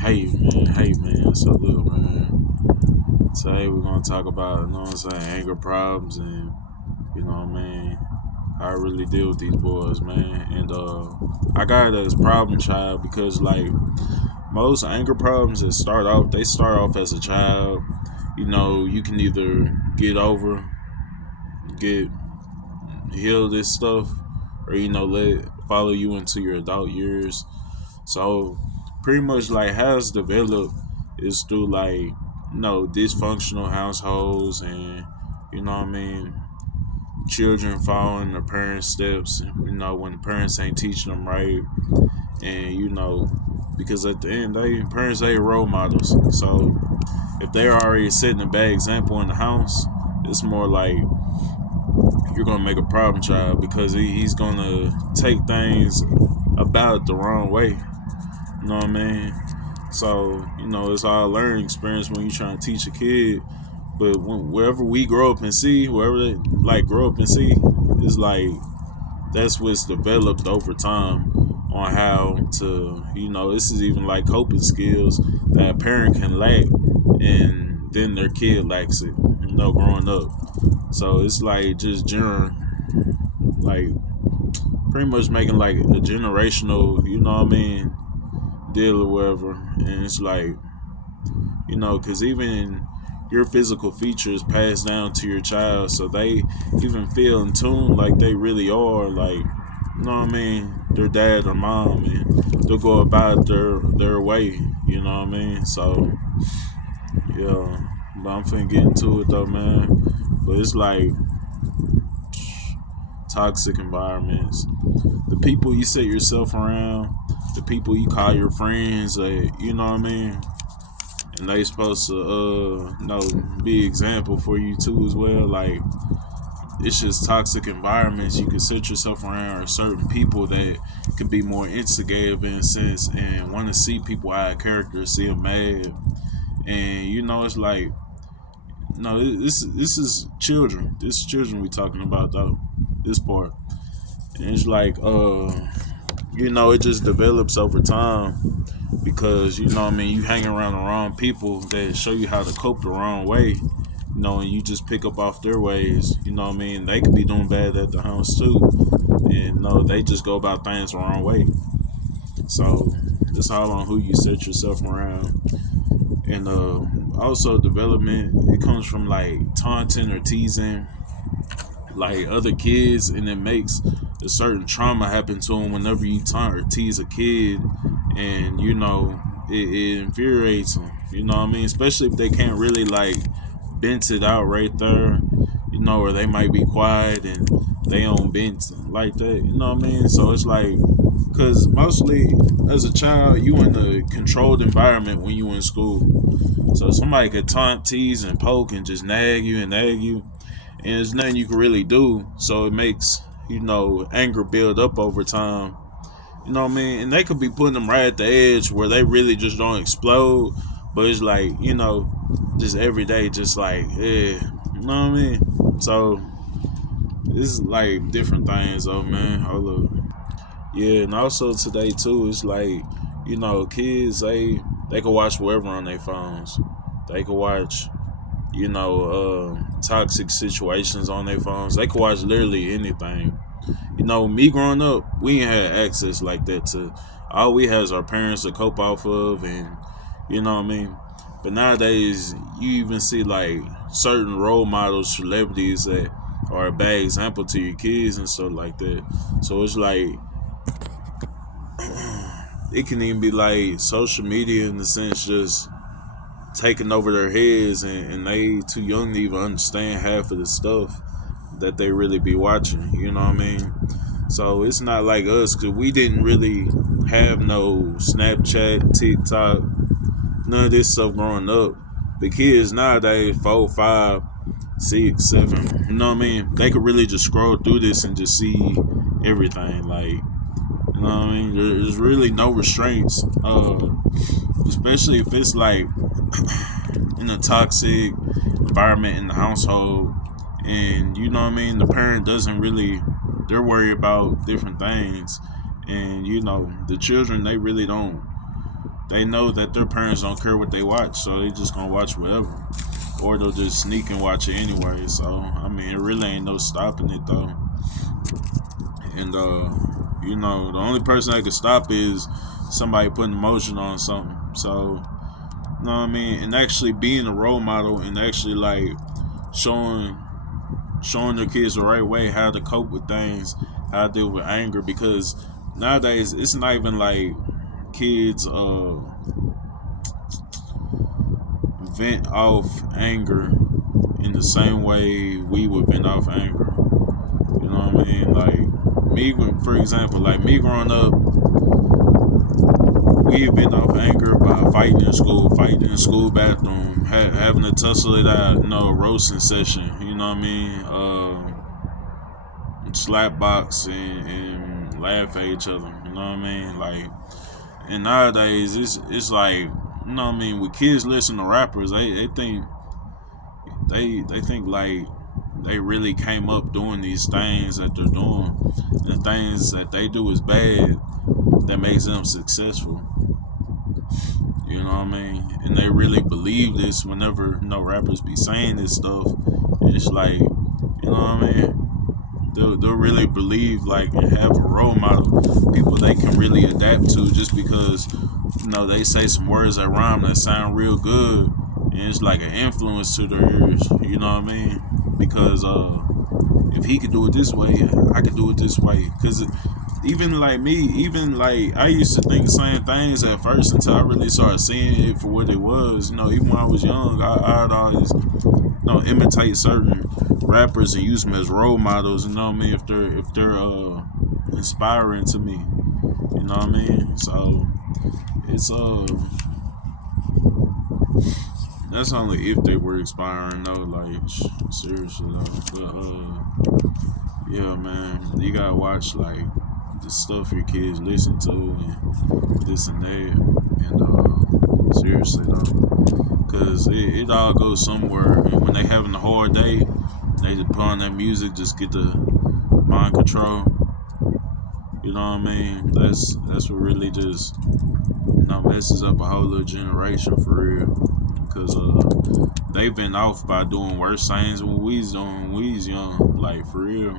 Hey man. So look, man. Today we're gonna talk about, anger problems and how I really deal with these boys, man. And I got it as problem child because like most anger problems they start off as a child. You can either get over, get heal this stuff, or let it follow you into your adult years. So pretty much like how it's developed is through dysfunctional households and children following their parents' steps, when the parents ain't teaching them right. And because at the end they parents they role models. So if they're already setting a bad example in the house, it's more like you're gonna make a problem child because he's gonna take things about it the wrong way. You know what I mean? So, it's all learning experience when you're trying to teach a kid. But wherever we grow up and see, wherever they like grow up and see, is like that's what's developed over time on how to, this is even like coping skills that a parent can lack and then their kid lacks it, growing up. So it's like just general, like pretty much making like a generational, deal or whatever. And it's like, because even your physical features pass down to your child, so they even feel in tune like they really are, like, their dad or mom, and they'll go about their way, So, yeah, but I'm finna get into it though, man. But it's like toxic environments. The people you set yourself around, the people you call your friends, and they supposed to be example for you too as well. Like it's just toxic environments you can set yourself around, or certain people that can be more instigative in a sense and want to see people out of character, see them mad. And it's like no, this is children. This is children we talking about though. This part. And it's like it just develops over time because you hang around the wrong people that show you how to cope the wrong way, and you just pick up off their ways. They could be doing bad at the house too, and no, they just go about things the wrong way. So it's all on who you set yourself around. And also development, it comes from like taunting or teasing like other kids, and it makes a certain trauma happen to them whenever you taunt or tease a kid. And it infuriates them, especially if they can't really like vent it out right there, or they might be quiet and they don't vent like that, so it's like because mostly as a child you in a controlled environment when you in school, so somebody could taunt, tease, and poke and just nag you, and there's nothing you can really do. So it makes anger build up over time. And they could be putting them right at the edge where they really just don't explode, but it's like just every day, just like yeah, you know what I mean. So this is like different things, though, man. Hold up. Yeah, and also today too, it's like kids they can watch whatever on their phones. They can watch toxic situations on their phones. They can watch literally anything. Me growing up, we ain't had access like that to. All we had is our parents to cope off of, and you know what I mean. But nowadays, you even see like certain role models, celebrities that are a bad example to your kids and stuff like that. So it's like it can even be like social media in the sense just taking over their heads, and they too young to even understand half of the stuff that they really be watching. You know what I mean? So it's not like us because we didn't really have no Snapchat, TikTok, none of this stuff growing up. The kids nowadays, 4, 5, 6, 7, you know what I mean? They could really just scroll through this and just see everything. Like, you know what I mean? There's really no restraints, especially if it's like in a toxic environment in the household, and you know what I mean. The parent doesn't really, they're worried about different things, and the children they really don't they know that their parents don't care what they watch, so they just gonna watch whatever, or they'll just sneak and watch it anyway. So I mean, it really ain't no stopping it though. And the only person that can stop is somebody putting emotion on something. So you know what I mean, and actually being a role model and actually like showing showing their kids the right way how to cope with things, how to deal with anger, because nowadays it's not even like kids vent off anger in the same way we would vent off anger. You know what I mean? Like me, for example, like me growing up, we vent off anger by fighting in school bathroom, having to tussle it out, roasting session. You know what I mean? Slap box and laugh at each other. You know what I mean? Like, and nowadays it's like, what I mean, when kids listen to rappers, they think they think like they really came up doing these things that they're doing. And the things that they do is bad that makes them successful. You know what I mean? And they really believe this whenever rappers be saying this stuff. It's like, you know what I mean? They'll really believe like and have a role model, people they can really adapt to, just because they say some words that rhyme that sound real good, and it's like an influence to their ears. You know what I mean? Because if he could do it this way, I could do it this way. Because even like me, even like I used to think the same things at first until I really started seeing it for what it was. Even when I was young, I'd always imitate certain rappers and use them as role models. You know what I mean? If they're inspiring to me, you know what I mean? So it's that's only if they were inspiring though. Like seriously though, but yeah, man, you gotta watch like the stuff your kids listen to and this and that, and seriously though, because it all goes somewhere. And when they having a hard day, they just put on that music, just get the mind control. You know what I mean? That's what really just messes up a whole little generation for real. Because they've been off by doing worse things when we was young, like for real.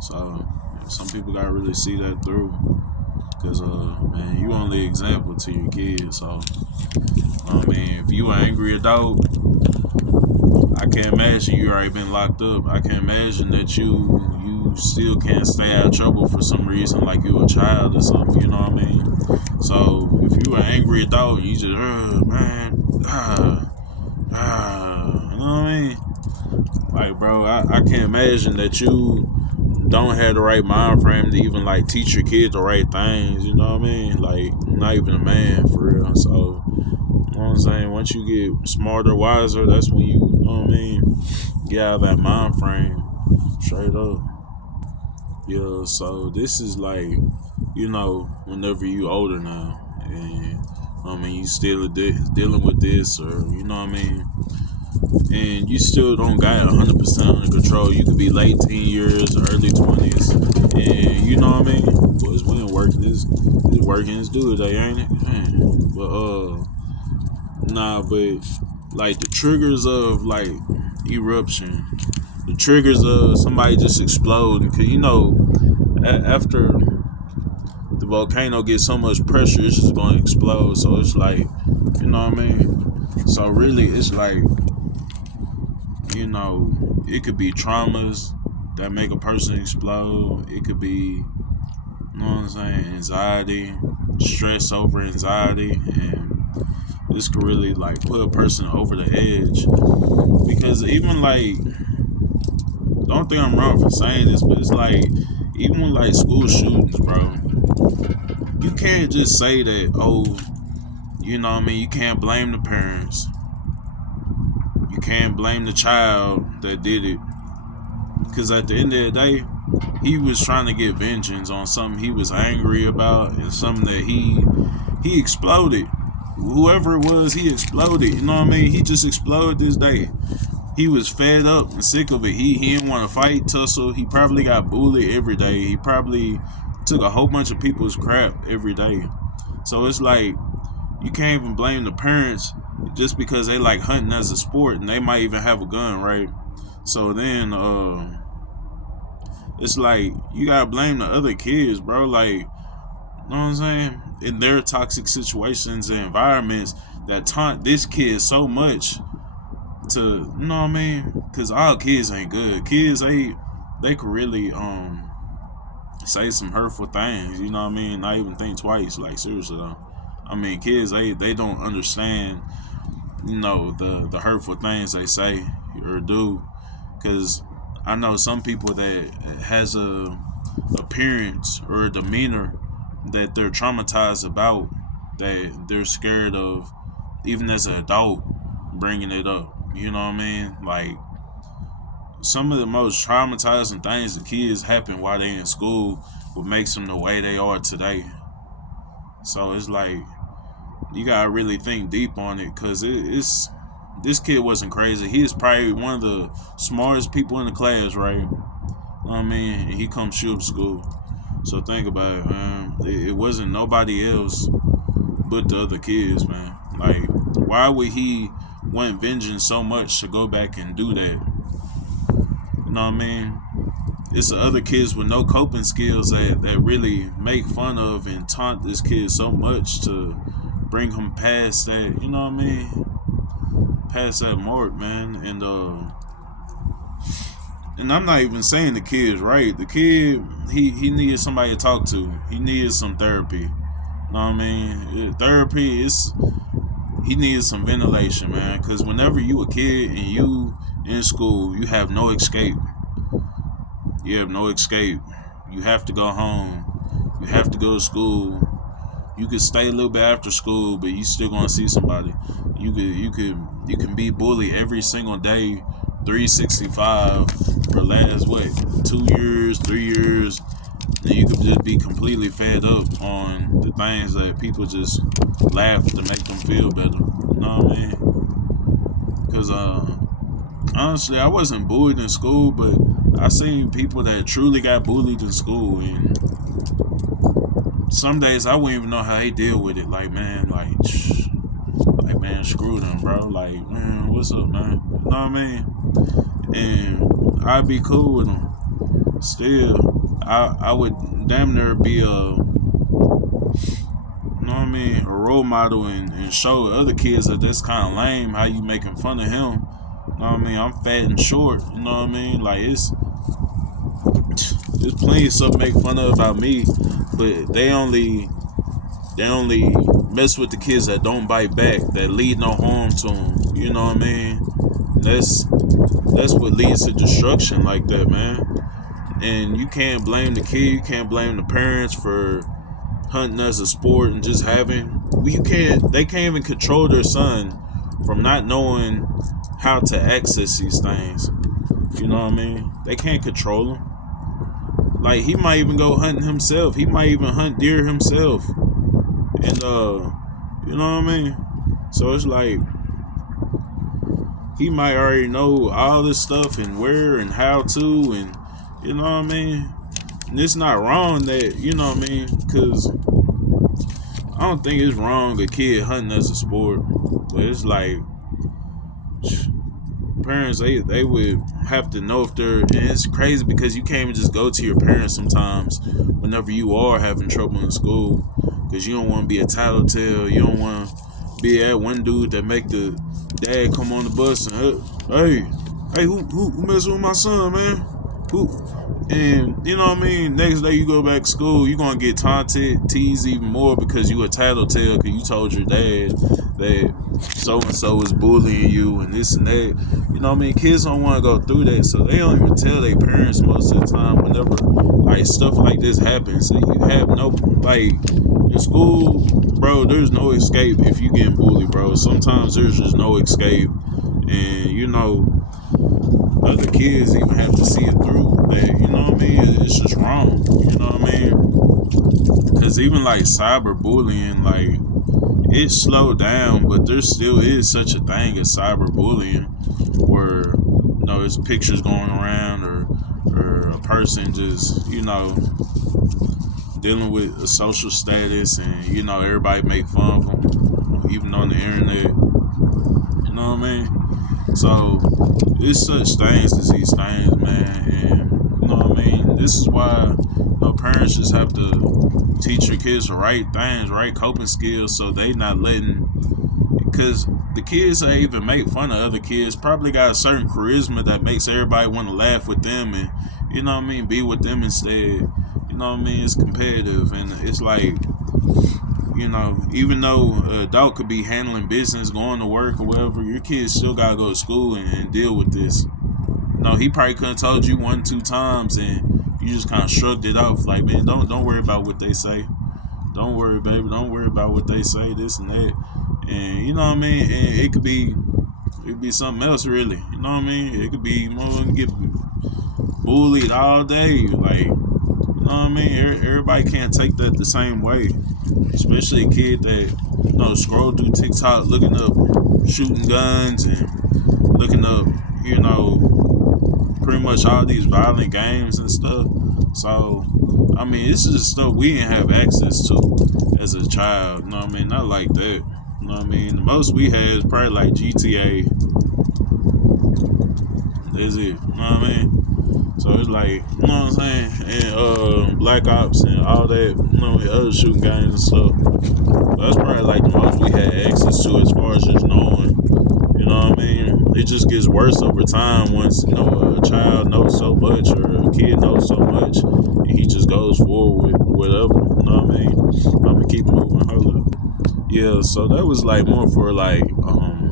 So some people gotta really see that through. Cause man, you only example to your kids. So I mean, if you an angry adult, I can't imagine you already been locked up. I can't imagine that you still can't stay out of trouble for some reason, like you a child or something. You know what I mean? So if you an angry adult, you just man, you know what I mean? Like, bro, I can't imagine that you don't have the right mind frame to even like teach your kids the right things. You know what I mean? Like, not even a man for real. So, you know what I'm saying? Once you get smarter, wiser, that's when you know what I mean, get out of that mind frame. Straight up. Yeah, so this is like, whenever you older now, and I mean, you still dealing with this, or you know what I mean, and you still don't got 100% under control. You could be late teen years or early 20s, and you know what I mean. Boys, we ain't working this. It's working. It's do it, ain't it? Man. But but like the triggers of like eruption, the triggers of somebody just exploding, cause after the volcano gets so much pressure, it's just gonna explode. So it's like, you know what I mean? So really, it's like, it could be traumas that make a person explode. It could be, you know what I'm saying, anxiety, stress over anxiety, and this could really like put a person over the edge. Because even like, don't think I'm wrong for saying this, but it's like, even with like school shootings, bro, you can't just say that, you know what I mean, you can't blame the parents. You can't blame the child that did it. Because at the end of the day, he was trying to get vengeance on something he was angry about, and something that he exploded. Whoever it was, he exploded. You know what I mean? He just exploded this day. He was fed up and sick of it. He didn't want to fight, tussle. He probably got bullied every day. He probably took a whole bunch of people's crap every day. So it's like, you can't even blame the parents just because they like hunting as a sport and they might even have a gun, right? So then it's like you gotta blame the other kids, bro. Like, you know what I'm saying? In their toxic situations and environments that taunt this kid so much to, you know what I mean? Because all kids ain't good. Kids, they could really say some hurtful things. You know what I mean? Not even think twice. Like, seriously though. I mean, kids, they don't understand, you know, the hurtful things they say or do. Because I know some people that has a appearance or a demeanor that they're traumatized about, that they're scared of, even as an adult, bringing it up. You know what I mean? Like, some of the most traumatizing things to kids happen while they in school, what makes them the way they are today. So it's like you gotta really think deep on it, because it's this kid wasn't crazy. He is probably one of the smartest people in the class, right? You know what I mean? And he comes shoot up school. So think about it, man. It wasn't nobody else but the other kids, man. Like, why would he want vengeance so much to go back and do that? You know what I mean? It's the other kids with no coping skills that really make fun of and taunt this kid so much to bring him past that, you know what I mean? Past that mark, man. And I'm not even saying the kid's right. The kid, he needed somebody to talk to. He needed some therapy. You know what I mean? Therapy is, he needed some ventilation, man. Because whenever you a kid and you in school, you have no escape. You have no escape. You have to go home. You have to go to school. You could stay a little bit after school, but you still gonna see somebody. You can be bullied every single day, 365 for last what 2 years, 3 years. And you could just be completely fed up on the things that people just laugh to make them feel better. You know what I mean? Because honestly, I wasn't bullied in school, but I seen people that truly got bullied in school, and some days I wouldn't even know how they deal with it. Like, man, like man, screw them, bro. Like, man, what's up, man? You know what I mean? And I'd be cool with them. Still, I would damn near be you know what I mean, a role model, and show other kids that that's kind of lame. How you making fun of him? You know what I mean? I'm fat and short. You know what I mean? Like, there's plenty of stuff to make fun of about me, but they only mess with the kids that don't bite back, that lead no harm to them. You know what I mean? That's what leads to destruction like that, man. And you can't blame the kid. You can't blame the parents for hunting as a sport and just having. You can't. They can't even control their son from not knowing how to access these things. You know what I mean? They can't control him. Like, he might even go hunting himself. He might even hunt deer himself. And you know what I mean? So it's like he might already know all this stuff and where and how to, and you know what I mean? And it's not wrong that, you know what I mean? Because I don't think it's wrong a kid hunting as a sport. But it's like parents, they would have to know if they're, and it's crazy because you can't even just go to your parents sometimes whenever you are having trouble in school, because you don't want to be a tattletale. You don't want to be that one dude that make the dad come on the bus and hey, who messing with my son, man? Who? And you know what I mean? Next day you go back to school, you're gonna get taunted, teased even more because you a tattletale, because you told your dad that so and so is bullying you and this and that. You know what I mean? Kids don't want to go through that, so they don't even tell their parents most of the time whenever like stuff like this happens. So you have no, like, in school, bro, there's no escape if you getting bullied, bro. Sometimes there's just no escape, and you know, other kids even have to see it through. That, you know what I mean? It's just wrong. You know what I mean? Because even like cyberbullying, like, it slowed down, but there still is such a thing as cyberbullying, where, you know, it's pictures going around, or a person just, you know, dealing with a social status, and you know, everybody make fun of them. So it's such things as these things, man, and you know what I mean. This is why parents just have to teach your kids the right things, right coping skills, so they not letting because the kids that even make fun of other kids probably got a certain charisma that makes everybody want to laugh with them and you know what I mean, be with them instead. You know what I mean? It's competitive and it's like even though an adult could be handling business, going to work or whatever, your kids still gotta go to school and deal with this. He probably could have told you one, two times, and you just kind of shrugged it off, like, man, don't worry about what they say. Don't worry, baby. Don't worry about what they say, this and that. And you know what I mean. And it could be something else, really. You know what I mean. It could be more get bullied all day, like. You know what I mean? Everybody can't take that the same way, especially a kid that scroll through TikTok looking up shooting guns and looking up pretty much all these violent games and stuff. So I mean, this is stuff we didn't have access to as a child. You know what I mean? Not like that. You know what I mean? The most we had is probably like GTA. That's it. You know what I mean? So it's like, you know what I'm saying? And Black Ops and all that, other shooting games and stuff. That's probably like the most we had access to as far as just knowing. You know what I mean? It just gets worse over time once, a child knows so much or a kid knows so much and he just goes forward with whatever. You know what I mean? I'm gonna keep moving. Hold up. Yeah, so that was like more for like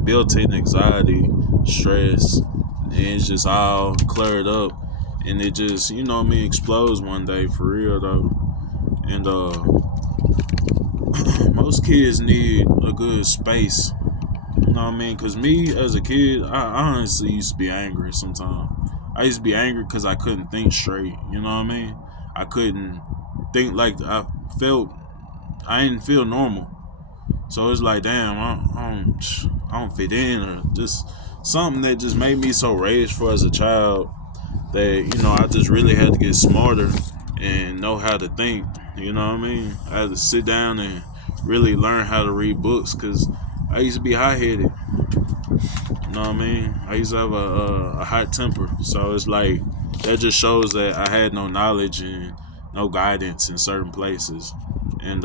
built-in anxiety, stress, and it's just all cleared up and it just explodes one day for real though. And most kids need a good space. You know what I mean? Because me as a kid, I honestly used to be angry sometimes. I used to be angry because I couldn't think straight. You know what I mean? I couldn't think like I didn't feel normal. So it's like, damn, I don't fit in, or just something that just made me so rageful as a child that I just really had to get smarter and know how to think. You know what I mean? I had to sit down and really learn how to read books because I used to be hot headed. You know what I mean? I used to have a hot temper, so it's like that just shows that I had no knowledge and no guidance in certain places, and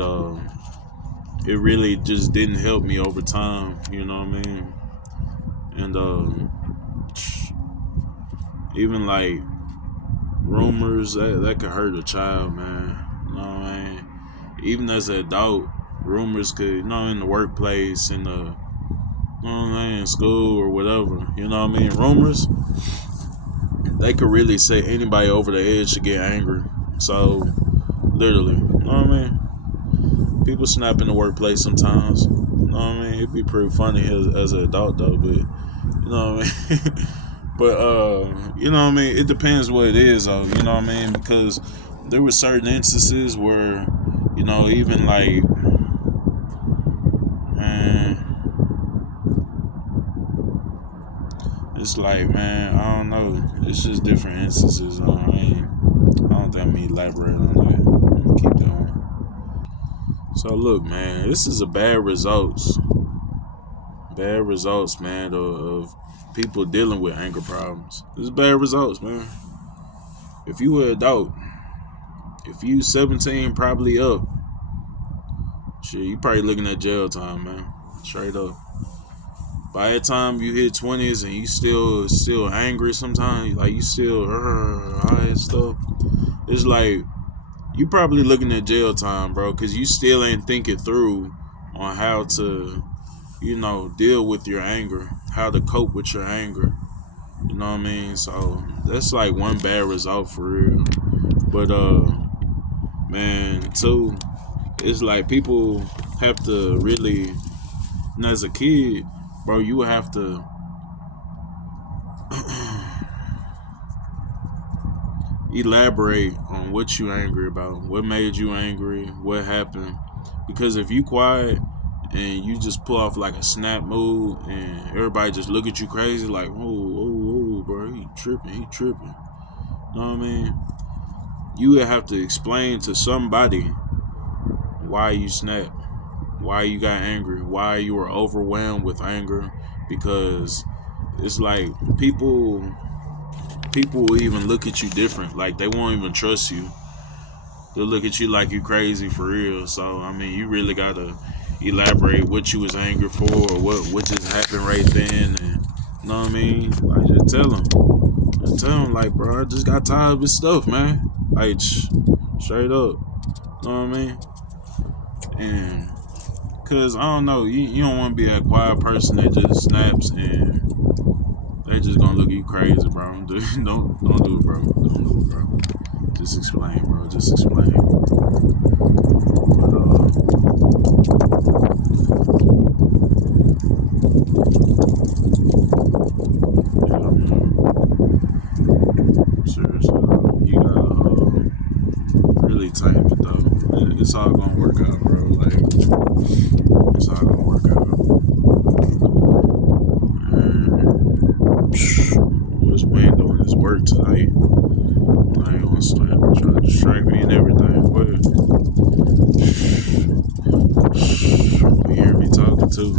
it really just didn't help me over time. You know what I mean? And even like rumors that could hurt a child, man. You know what I mean? Even as an adult, rumors could, in the workplace, in the, in school or whatever. You know what I mean? Rumors, they could really set anybody over the edge to get angry. So, literally, you know what I mean? People snap in the workplace sometimes. You know what I mean? It'd be pretty funny as an adult though, but you know what I mean? But you know what I mean? It depends what it is though, you know what I mean? Because there were certain instances where, even like, man, it's like, man, I don't know. It's just different instances. I don't think I'm gonna elaborate on that. I'm gonna keep going. So look, man, this is a bad results. Bad results, man, of people dealing with anger problems. This is bad results, man. If you were an adult, if you 17 probably up, shit, you probably looking at jail time, man. Straight up. By the time you hit 20s and you still angry sometimes, like you still all that stuff, it's like you probably looking at jail time, bro, because you still ain't thinking through on how to, deal with your anger, how to cope with your anger. You know what I mean? So that's like one bad result for real. But man, two, it's like people have to really, and as a kid, bro, you have to elaborate on what you angry about, what made you angry, what happened. Because if you quiet and you just pull off like a snap move and everybody just look at you crazy like, oh, bro, he tripping. You know what I mean? You would have to explain to somebody why you snapped, why you got angry, why you were overwhelmed with anger, because it's like people will even look at you different. Like they won't even trust you. They'll look at you like you crazy for real. So I mean, you really gotta elaborate what you was angry for or what just happened right then. And you know what I mean? Like just tell them like, bro, I just got tired of this stuff, man. Like straight up. You know what I mean? And cause I don't know, you don't want to be a quiet person that just snaps and they just gonna look at you crazy, bro. Don't do it, bro. Don't do it, bro. Just explain, bro. Just explain. But yeah, man. Seriously, though, you gotta really tame it though. It's all gonna work out, bro. Like it's all gonna work out. And what's Wayne doing his work tonight? I ain't gonna slam, trying to distract me and everything, but you hear me talking too.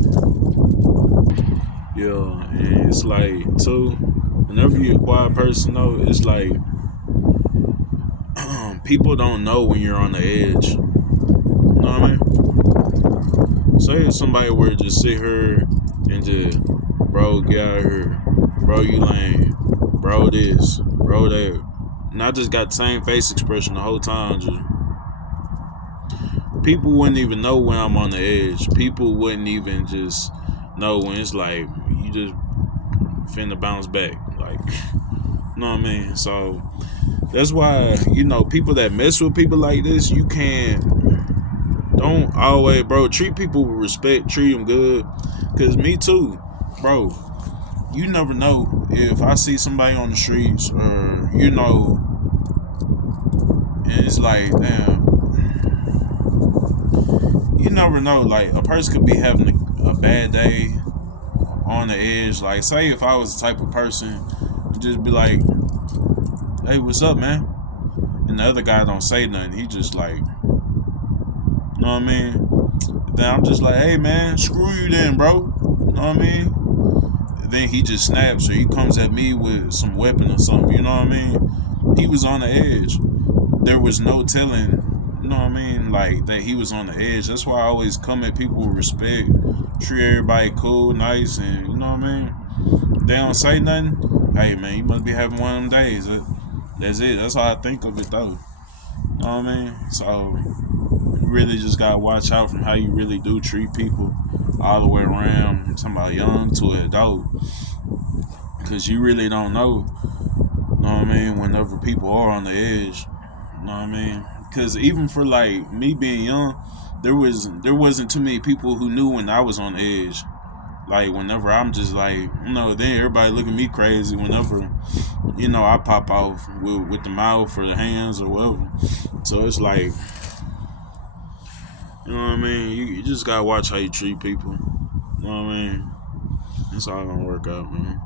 Yeah, and it's like too. Whenever you're a quiet person, though, it's like people don't know when you're on the edge. You know what I mean? Say if somebody were to just sit here and just, bro, get out of here, bro, you lame, bro, this, bro, that, and I just got the same face expression the whole time. Just people wouldn't even know when I'm on the edge. People wouldn't even just know when it's like you just finna bounce back. Like, you know what I mean? So that's why, people that mess with people like this, you can't, don't always, bro, treat people with respect, treat them good. Because me too, bro, you never know if I see somebody on the streets or, and it's like, damn, you never know. Like, a person could be having a bad day on the edge. Like, say if I was the type of person, just be like, hey, what's up, man? And the other guy don't say nothing. He just like, you know what I mean? Then I'm just like, hey, man, screw you then, bro. You know what I mean? Then he just snaps or he comes at me with some weapon or something. You know what I mean? He was on the edge. There was no telling, you know what I mean, like that he was on the edge. That's why I always come at people with respect, treat everybody cool, nice, and you know what I mean? They don't say nothing. Hey, man, you must be having one of them days. That's it. That's how I think of it, though. You know what I mean? So you really just gotta watch out from how you really do treat people all the way around. I'm talking about young to adult, because you really don't know. You know what I mean? Whenever people are on the edge, you know what I mean? Because even for like me being young, there wasn't too many people who knew when I was on the edge. Like whenever I'm just like, then everybody look at me crazy. Whenever, I pop off with the mouth or the hands or whatever. So it's like, you know what I mean? You just gotta watch how you treat people. You know what I mean? It's all gonna work out, man.